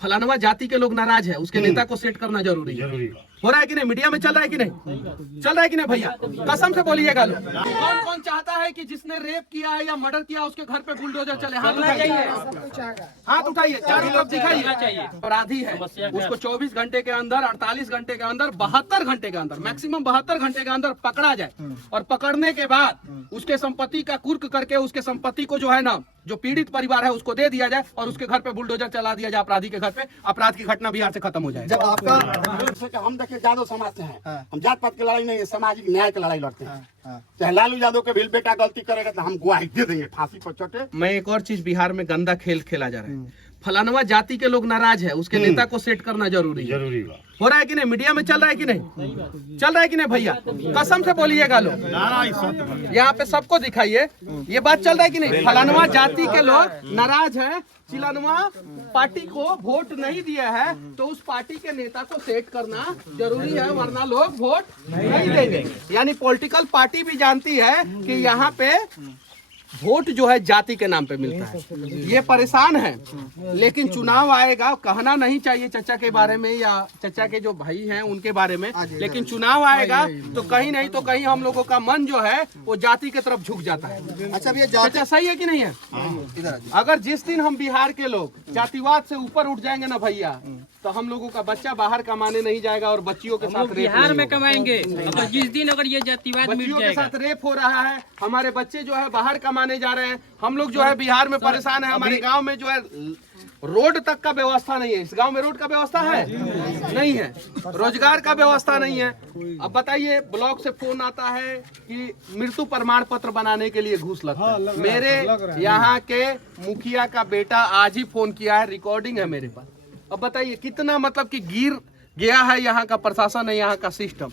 फलानवा जाति के लोग नाराज है, उसके नेता को सेट करना जरूरी है। हो रहा है कि नहीं? मीडिया में चल रहा है कि नहीं? चल रहा है कि नहीं भैया? कसम से बोलिएगा लोग। कौन कौन चाहता है कि जिसने रेप किया है या मर्डर किया उसके घर पे बुलडोजर चले? हाथ उठाइए, हाथ उठाइए, चारों लोग दिखाइए। अपराधी है, उसको 24 घंटे के अंदर, 48 घंटे के अंदर, 72 घंटे के अंदर, मैक्सिमम 72 घंटे के अंदर पकड़ा जाए, और पकड़ने के बाद उसके संपत्ति का कुर्क करके उसके संपत्ति को जो है ना, जो पीड़ित परिवार है उसको दे दिया जाए, और उसके घर पे बुलडोजर चला दिया जाए अपराधी के घर पे। अपराध की घटना बिहार से खत्म हो जाए। जब आपका हम देखिए यादव समाज से हैं, हम जात पात की लड़ाई नहीं है, सामाजिक न्याय की लड़ाई लड़ते हैं। चाहे लालू यादव के भी बेटा गलती करेगा तो हम गवाही दे देंगे, फांसी पर चढ़े। मैं एक और चीज, बिहार में गंदा खेल खेला जा रहा है। फलानवा जाति के लोग नाराज है, उसके नेता को सेट करना जरूरी है। हो रहा है कि नहीं? मीडिया में चल रहा है कि नहीं? चल रहा है कि नहीं भैया? कसम से बोलिएगा लोग। यहाँ पे सबको दिखाइए, ये बात चल रहा है कि नहीं? फलानवा जाति के लोग नाराज है, चिलानवा पार्टी को वोट नहीं दिया है, तो उस पार्टी के नेता को सेट करना जरूरी है, वरना लोग वोट नहीं देंगे। यानी पॉलिटिकल पार्टी भी जानती है कि यहाँ पे वोट जो है जाति के नाम पे मिलता है। ये परेशान है, लेकिन चुनाव आएगा, कहना नहीं चाहिए चचा के बारे में या चचा के जो भाई हैं उनके बारे में, लेकिन चुनाव आएगा तो कहीं नहीं तो कहीं हम लोगों का मन जो है वो जाति की तरफ झुक जाता है। अच्छा, ये चचा सही है कि नहीं है? अगर जिस दिन हम बिहार के लोग जातिवाद से ऊपर उठ जाएंगे ना भैया, तो हम लोगों का बच्चा बाहर कमाने नहीं जाएगा और बच्चियों के साथ बिहार में कमाएंगे। अगर जिस दिन अगर ये जातिवाद मिट बच्चियों के जाएगा, साथ रेप हो रहा है, हमारे बच्चे जो है बाहर कमाने जा रहे हैं, हम लोग जो है बिहार में परेशान है। हमारे गांव में जो है रोड तक का व्यवस्था नहीं है। इस गांव में रोड का व्यवस्था है? नहीं है। रोजगार का व्यवस्था नहीं है। अब बताइए, ब्लॉक से फोन आता है कि मृत्यु प्रमाण पत्र बनाने के लिए घूस लगता है। मेरे यहाँ के मुखिया का बेटा आज ही फोन किया है, रिकॉर्डिंग है मेरे पास। अब बताइए कितना मतलब कि गिर गया है यहाँ का प्रशासन है, यहाँ का सिस्टम।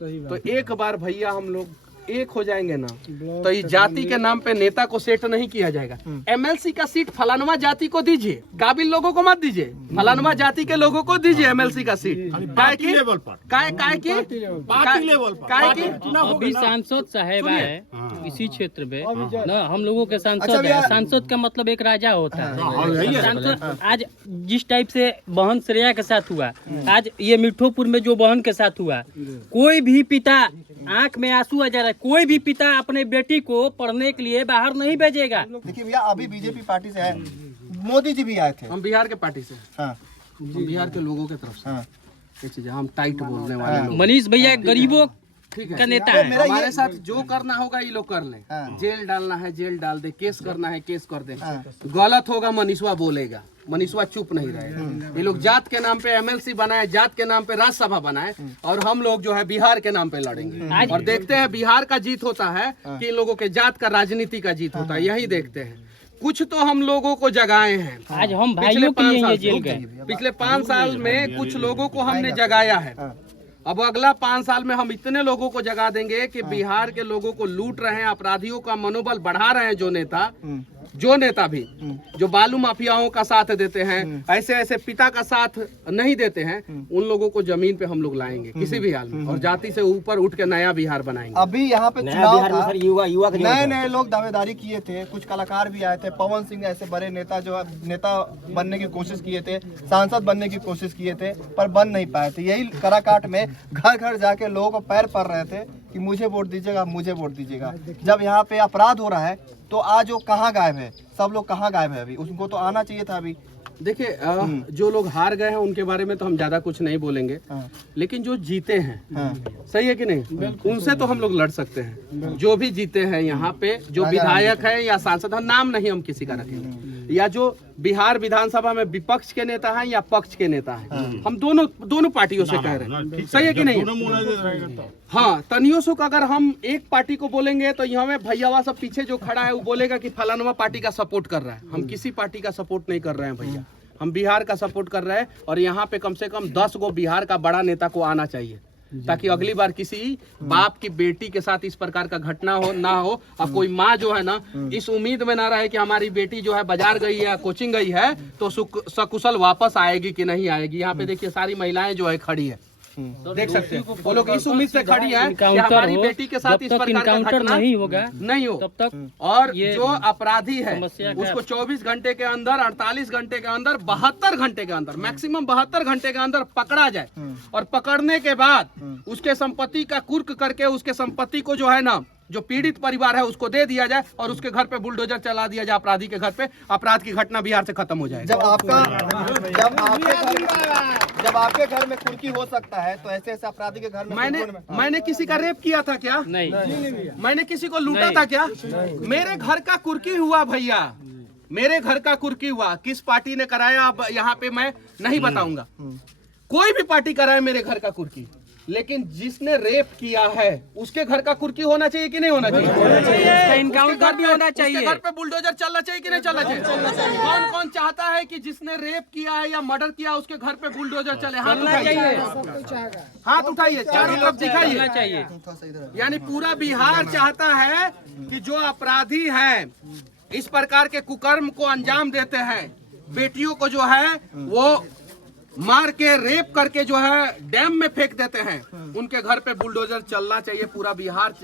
तो एक बार भैया हम लोग एक हो जाएंगे ना, तो इस जाति के नाम पे नेता को सेट नहीं किया जाएगा। एमएलसी का सीट फलानवा जाति को दीजिए, काबिल लोगों को मत दीजिए, फलानवा जाति के लोगों को दीजिए एमएलसी का सीट। पार्टी लेवल पर, अभी सांसद साहेब है इसी क्षेत्र में न, हम लोगों के सांसद है। सांसद का मतलब एक राजा होता है। सांसद आज जिस टाइप से बहन श्रेया के साथ हुआ, आज ये मिठोपुर में जो बहन के साथ हुआ, कोई भी पिता आंख में आंसू आ जा रहा है, कोई भी पिता अपने बेटी को पढ़ने के लिए बाहर नहीं भेजेगा। देखिए भैया, अभी बीजेपी पार्टी से है, मोदी जी भी आए थे। हम बिहार के पार्टी से, हाँ, हम बिहार के लोगों की तरफ से। हाँ, ये चीज़ हम टाइट बोलने वाले लोग। मनीष भैया गरीबों ठीक है का नेता है। हमारे साथ जो करना होगा ये लोग कर लें। हाँ। जेल डालना है जेल डाल दे, केस करना है केस कर दे। गलत होगा मनीषवा बोलेगा, मनीषवा चुप नहीं रहेगा। ये लोग जात के नाम पे एमएलसी बनाए, जात के नाम पे राज्यसभा बनाए, और हम लोग जो है बिहार के नाम पे लड़ेंगे। और देखते हैं बिहार का जीत होता है कि इन लोगों के जात का राजनीति का जीत होता है, यही देखते हैं। कुछ तो हम लोगों को जगाए हैं। आज हम भाइयों के लिए जेल गए। पिछले 5 साल में कुछ लोगों को हमने जगाया है। अब अगला 5 साल में हम इतने लोगों को जगा देंगे कि बिहार के लोगों को लूट रहे हैं, अपराधियों का मनोबल बढ़ा रहे हैं, जो नेता भी जो बालू माफियाओं का साथ देते हैं, ऐसे ऐसे पिता का साथ नहीं देते हैं, उन लोगों को जमीन पे हम लोग लाएंगे किसी भी हाल में, और जाति से ऊपर उठ के नया बिहार बनाएंगे। अभी यहाँ पे चुनाव था, युवा नए नए लोग दावेदारी किए थे, कुछ कलाकार भी आए थे। पवन सिंह ऐसे बड़े नेता जो नेता बनने की कोशिश किए थे, सांसद बनने की कोशिश किए थे, पर बन नहीं पाए थे। यही कराकाट में घर घर जाके लोगों को पैर पड़ रहे थे कि मुझे वोट दीजिएगा, मुझे वोट दीजिएगा। जब यहाँ पे अपराध हो रहा है तो आज वो कहाँ गायब है? सब लोग कहाँ गायब है? अभी उनको तो आना चाहिए था। अभी देखिए, जो लोग हार गए हैं उनके बारे में तो हम ज्यादा कुछ नहीं बोलेंगे, लेकिन जो जीते हैं, सही है कि नहीं, उनसे तो हम लोग लड़ सकते हैं। जो भी जीते हैं यहाँ पे, जो विधायक है या सांसद है, नाम नहीं हम किसी का रखेंगे, या जो बिहार विधानसभा में विपक्ष के नेता हैं या पक्ष के नेता हैं, हम दोनों पार्टियों से कह रहे हैं, सही है कि नहीं। हाँ, तनियों से अगर हम एक पार्टी को बोलेंगे तो यहाँ में भैयावा सब पीछे जो खड़ा है वो बोलेगा कि फलानवा पार्टी का सपोर्ट कर रहा है। हम किसी पार्टी का सपोर्ट नहीं कर रहे हैं भैया, हम बिहार का सपोर्ट कर रहे हैं। और यहाँ पे कम से कम 10 गो बिहार का बड़ा नेता को आना चाहिए, ताकि अगली बार किसी बाप की बेटी के साथ इस प्रकार का घटना ना हो। और कोई माँ जो है ना, इस उम्मीद में ना रहे कि हमारी बेटी जो है बाजार गई है या कोचिंग गई है तो सकुशल वापस आएगी कि नहीं आएगी। यहाँ पे देखिए सारी महिलाएं जो है खड़ी है, देख सकते हैं वो लोग इस उम्मीद से खड़ी है कि इनकाउंटर हमारी हो, बेटी के साथ जब इस तक प्रकार का इनकाउंटर घटना नहीं होगा नहीं हो तब तक और ये जो अपराधी है समस्या का- उसको 24 घंटे के अंदर 48 घंटे के अंदर 72 घंटे के अंदर मैक्सिमम 72 घंटे के अंदर पकड़ा जाए और पकड़ने के बाद उसके संपत्ति का कुर्क करके उसके संपत्ति को जो है ना जो पीड़ित परिवार है उसको दे दिया जाए और उसके घर पे बुलडोजर चला दिया जाए अपराधी के घर पे, अपराध की घटना बिहार से खत्म हो जाएगी। जब आपके घर में कुर्की हो सकता है तो ऐसे अपराधी के घर में मैंने किसी का रेप किया था क्या? नहीं, मैंने किसी को लूटा था क्या? मेरे घर का कुर्की हुआ भैया, मेरे घर का कुर्की हुआ। किस पार्टी ने कराया अब यहाँ पे मैं नहीं बताऊंगा, कोई भी पार्टी कराए मेरे घर का कुर्की, लेकिन जिसने रेप किया है उसके घर का कुर्की होना चाहिए कि नहीं होना चाहिए? इनकाउंटर भी होना उसके चाहिए। घर पे बुलडोजर चलना चाहिए कि नहीं चलना चाहिए? कौन कौन चाहता है कि जिसने रेप किया है या मर्डर किया उसके घर पे बुलडोजर चले? हाथ उठाइए, हाथ उठाइए, चारों तरफ दिखाइए चाहिए। यानी पूरा बिहार चाहता है कि जो अपराधी हैं इस प्रकार के कुकर्म को अंजाम देते हैं, बेटियों को जो है वो मार के रेप करके जो है डैम में फेंक देते हैं, उनके घर पे बुलडोजर चलना चाहिए। पूरा बिहार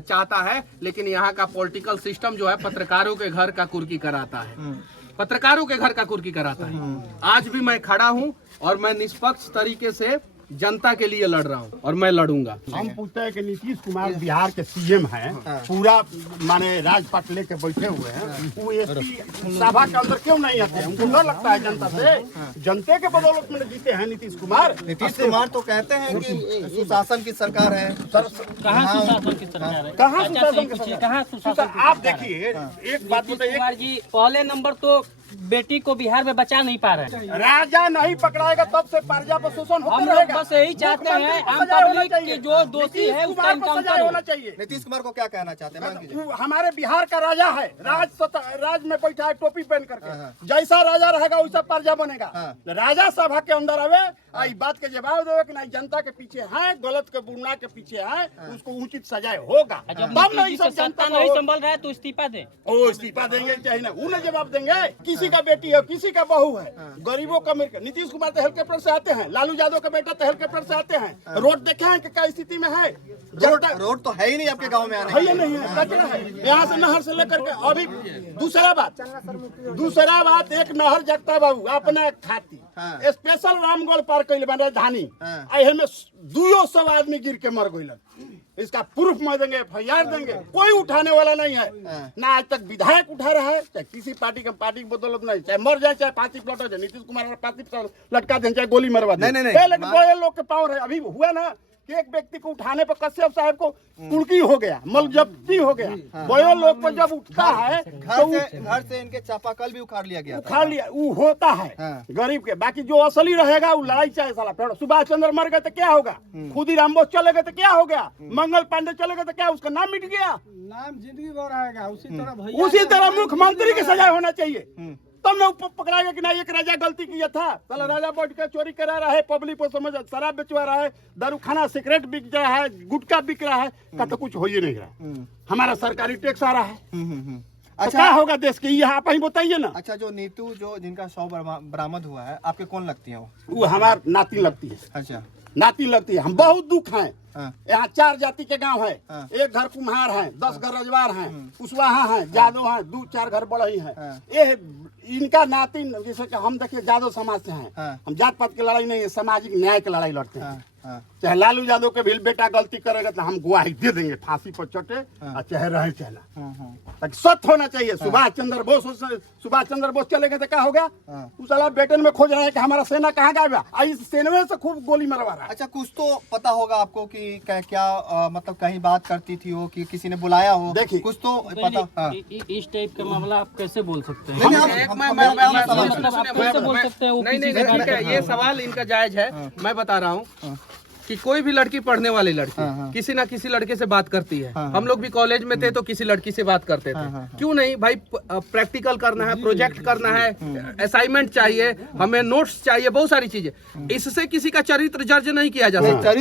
चाहता है, लेकिन यहाँ का पॉलिटिकल सिस्टम जो है पत्रकारों के घर का कुर्की कराता है, पत्रकारों के घर का कुर्की कराता है। आज भी मैं खड़ा हूँ और मैं निष्पक्ष तरीके से जनता के लिए लड़ रहा हूँ और मैं लड़ूंगा। हम पूछते हैं कि नीतीश कुमार बिहार के सीएम हैं, पूरा माने राजपाट लेके बैठे हुए हैं, वो एसपी सभा के अंदर क्यों नहीं आते? हमको डर लगता है जनता से, जनते के बदौलत में जीते हैं नीतीश कुमार। नीतीश कुमार तो कहते हैं कि सुशासन की सरकार है। कहाँ सुशासन की सरकार है? कहाँ चाचा सुशासन से की पूछिए, सरकार? कहाँ सुशासन की आप सरकार है? देखिए एक बात नीतीश बताइए, कुमार जी पहले नंबर तो बेटी को बिहार में बचा नहीं पा रहे हैं। राजा नहीं पकड़ाएगा तब से प्रजा पर शोषण होता हम लोग रहेगा। बस यही चाहते हैं आम सजा होना पब्लिक चाहिए। की जो दोषी है नीतीश उसका कुमार को सजा इनकाउंटर होना हो। चाहिए। नीतीश कुमार को क्या कहना चाहते हैं? मांग कीजिए। वो हमारे बिहार का राजा है, राज में बैठा है टोपी पहन करके, जैसा राजा रहेगा वैसा प्रजा बनेगा। राजा सभा के अंदर आवे, इस बात के जवाब देवे कि नहीं जनता के पीछे है, गलत के बुरना के पीछे है, उसको उचित सजाए होगा। जब तब नीतीश नहीं जी सब का जनता सत्ता नहीं संभल रहा है तो इस्तीफा दे। ओ इस्तीफा देंगे चाहिए ना, उन्हें जवाब देंगे। किसी का बेटी है, किसी का बहू है, गरीबों का मिलकर। नीतीश कुमार तो हेलीकॉप्टर से आते हैं, लालू यादव का बेटा तो हेलीकॉप्टर से आते हैं। रोड देखे हैं कि क्या स्थिति में है? रोड तो है ही नहीं आपके गांव में आने है या नहीं है? कचरा है यहाँ से, नहर से लेकर के। अभी दूसरा बात एक नहर जगता बाबू अपना खाती स्पेशल रामगढ़ पार कैले बन राजधानी, एहे में 200 आदमी गिर के मर गए। इसका प्रूफ में देंगे, FIR देंगे, कोई उठाने वाला नहीं है। ना आज तक विधायक उठा रहा है, चाहे किसी पार्टी की बदौलत नहीं, चाहे मर जाए चाहे फांसी प्लॉट हो जाए, नीतीश कुमार फांसी लटका दें चाहे गोली मरवा दें। लेकिन बड़े लोग के पावर है। अभी हुआ ना कि एक व्यक्ति को उठाने पर कश्यप साहब को कुर्की हो गया, मलजब्ती हो गया। बड़े लोग पर जब उठता है तो घर से इनके चापाकल भी उखाड़ लिया गया था। उखाड़ लिया, वो होता है गरीब के। बाकी जो असली रहेगा वो लड़ाई चाहे साला। सुभाष चंद्र मर गए तो क्या होगा? खुदीराम बोस चले गए तो क्या हो गया? मंगल पांडे चले गए तो क्या उसका नाम मिट गया? नाम जिंदगी भर रहेगा। उसी तरह मुख्यमंत्री की सजा होना चाहिए। तब ना पकड़ाएगा कि नहीं एक राजा गलती किया था, साला राजा बैठ कर चोरी करा रहा है, पब्लिक को समझ शराब बेचवा रहा है, दारू खाना सिगरेट बिक रहा है, गुटखा बिक रहा है, का तो कुछ हो ही नहीं रहा। हमारा सरकारी टैक्स आ रहा है। अच्छा क्या होगा देश के, ये आप ही बताइए ना। अच्छा जो नीतू जो जिनका शव बरामद हुआ है, आपके कौन लगती है वो हमार नाती लगती है। अच्छा नाती लगती है। हम बहुत दुख हैं। यहाँ 4 जाति के गांव है, एक घर कुम्हार है, 10 घर रजवार हैं, कुशवाहा हैं, जादव हैं, 2-4 घर बढ़ई हैं। ये इनका नाती, जैसे कि हम देखिए जादव समाज से हैं, हम जात पात की लड़ाई नहीं है, सामाजिक न्याय की लड़ाई लड़ते हैं। चाहे लालू यादव के भी बेटा गलती करेगा तो हम गवाही दे देंगे, फांसी पर चटे, और चाहे रहे चाहे ना, ताकि सत्य होना चाहिए। सुभाष चंद्र बोस चले गए तो क्या हो गया? उस साला बेटे में खोज रहा है कि हमारा सेना कहाँ गया, इस सेना से खूब गोली मरवा रहा है। अच्छा कुछ तो पता होगा आपको कि क्या मतलब कहीं बात करती थी वो, कि किसी ने बुलाया हो? देखिए कुछ तो पता। इस टाइप का मामला आप कैसे बोल सकते हैं? नहीं, ये सवाल इनका जायज है। मैं बता रहा हूँ कि कोई भी लड़की, पढ़ने वाली लड़की किसी ना किसी लड़के से बात करती है। हम लोग भी कॉलेज में थे तो किसी लड़की से बात करते थे। क्यों नहीं भाई? प्रैक्टिकल करना है, प्रोजेक्ट करना है, असाइनमेंट चाहिए, हमें नोट्स चाहिए, बहुत सारी चीजें। इससे किसी का चरित्र जज नहीं किया जा सकता,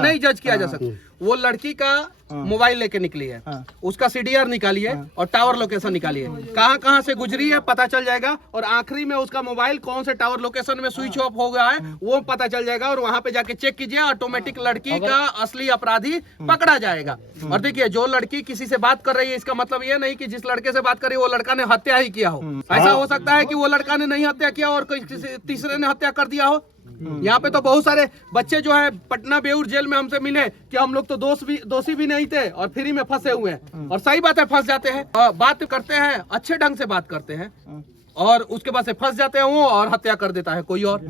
नहीं जज किया जा सकता। वो लड़की का मोबाइल लेके निकली है, उसका सीडीआर निकालिए और टावर लोकेशन निकालिए, कहाँ कहाँ से गुजरी है पता चल जाएगा, और आखिरी में उसका मोबाइल कौन से टावर लोकेशन में स्विच ऑफ हो गया है वो पता चल जाएगा, और वहां पे जाके चेक कीजिए, ऑटोमेटिक लड़की का असली अपराधी पकड़ा जाएगा। और देखिए, जो लड़की किसी से बात कर रही है, इसका मतलब ये नहीं कि जिस लड़के से बात कर रही है वो लड़का ने हत्या ही किया हो। ऐसा हो सकता है कि वो लड़का ने नहीं हत्या किया और किसी तीसरे ने हत्या कर दिया हो। यहाँ पे तो बहुत सारे बच्चे जो है पटना बेऊर जेल में हमसे मिले कि हम लोग तो दोषी भी नहीं थे और फ्री में फंसे हुए हैं, और सही बात है, फंस जाते हैं, बात करते हैं, अच्छे ढंग से बात करते हैं, और उसके बाद से फंस जाते हैं वो और हत्या कर देता है कोई और।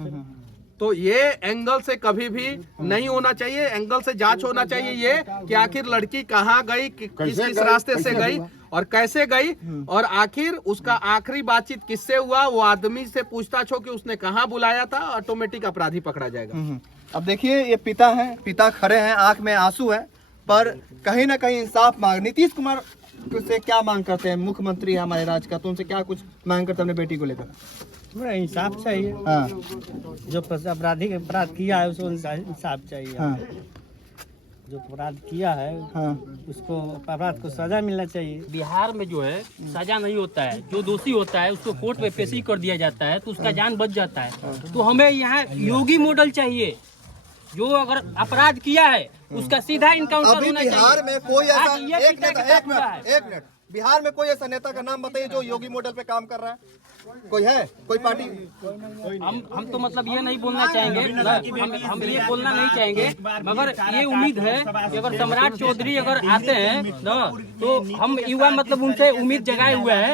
तो ये एंगल से कभी भी नहीं होना चाहिए, एंगल से जांच होना चाहिए ये कि आखिर लड़की कहाँ गई, किस रास्ते से गई और कैसे गई, और आखिर उसका आखिरी बातचीत किससे हुआ, वो आदमी से पूछताछ हो कि उसने कहाँ बुलाया था, ऑटोमेटिक अपराधी पकड़ा जाएगा। अब देखिए, ये पिता हैं, पिता खड़े हैं, आंख में आंसू है, पर कहीं ना कहीं इंसाफ मांग, नीतीश कुमार से क्या मांग करते हैं, मुख्यमंत्री है हमारे राज्य का, तो उनसे क्या कुछ मांग करते हैं अपने बेटी को लेकर? पूरा इंसाफ चाहिए। हाँ, जो अपराधी अपराध किया है उसको इंसाफ चाहिए। हाँ, जो अपराध किया है हाँ, उसको अपराध को सजा मिलना चाहिए। बिहार में जो है सजा नहीं होता है, जो दोषी होता है उसको कोर्ट में पेशी कर दिया जाता है तो उसका जान बच जाता है। तो हमें यहाँ योगी मॉडल चाहिए, जो अगर अपराध किया है उसका सीधा इनकाउंटर अभी होना बिहार चाहिए। में कोई ऐसा, आज ये एक मिनट, बिहार में कोई ऐसा नेता का नाम बताइए जो योगी मॉडल पे काम कर रहा है? कोई है, कोई पार्टी? हम तो मतलब ये नहीं बोलना चाहेंगे, हम ये बोलना नहीं चाहेंगे, मगर ये उम्मीद है कि अगर सम्राट चौधरी अगर आते हैं ना तो हम युवा मतलब उनसे उम्मीद जगाए हुए हैं।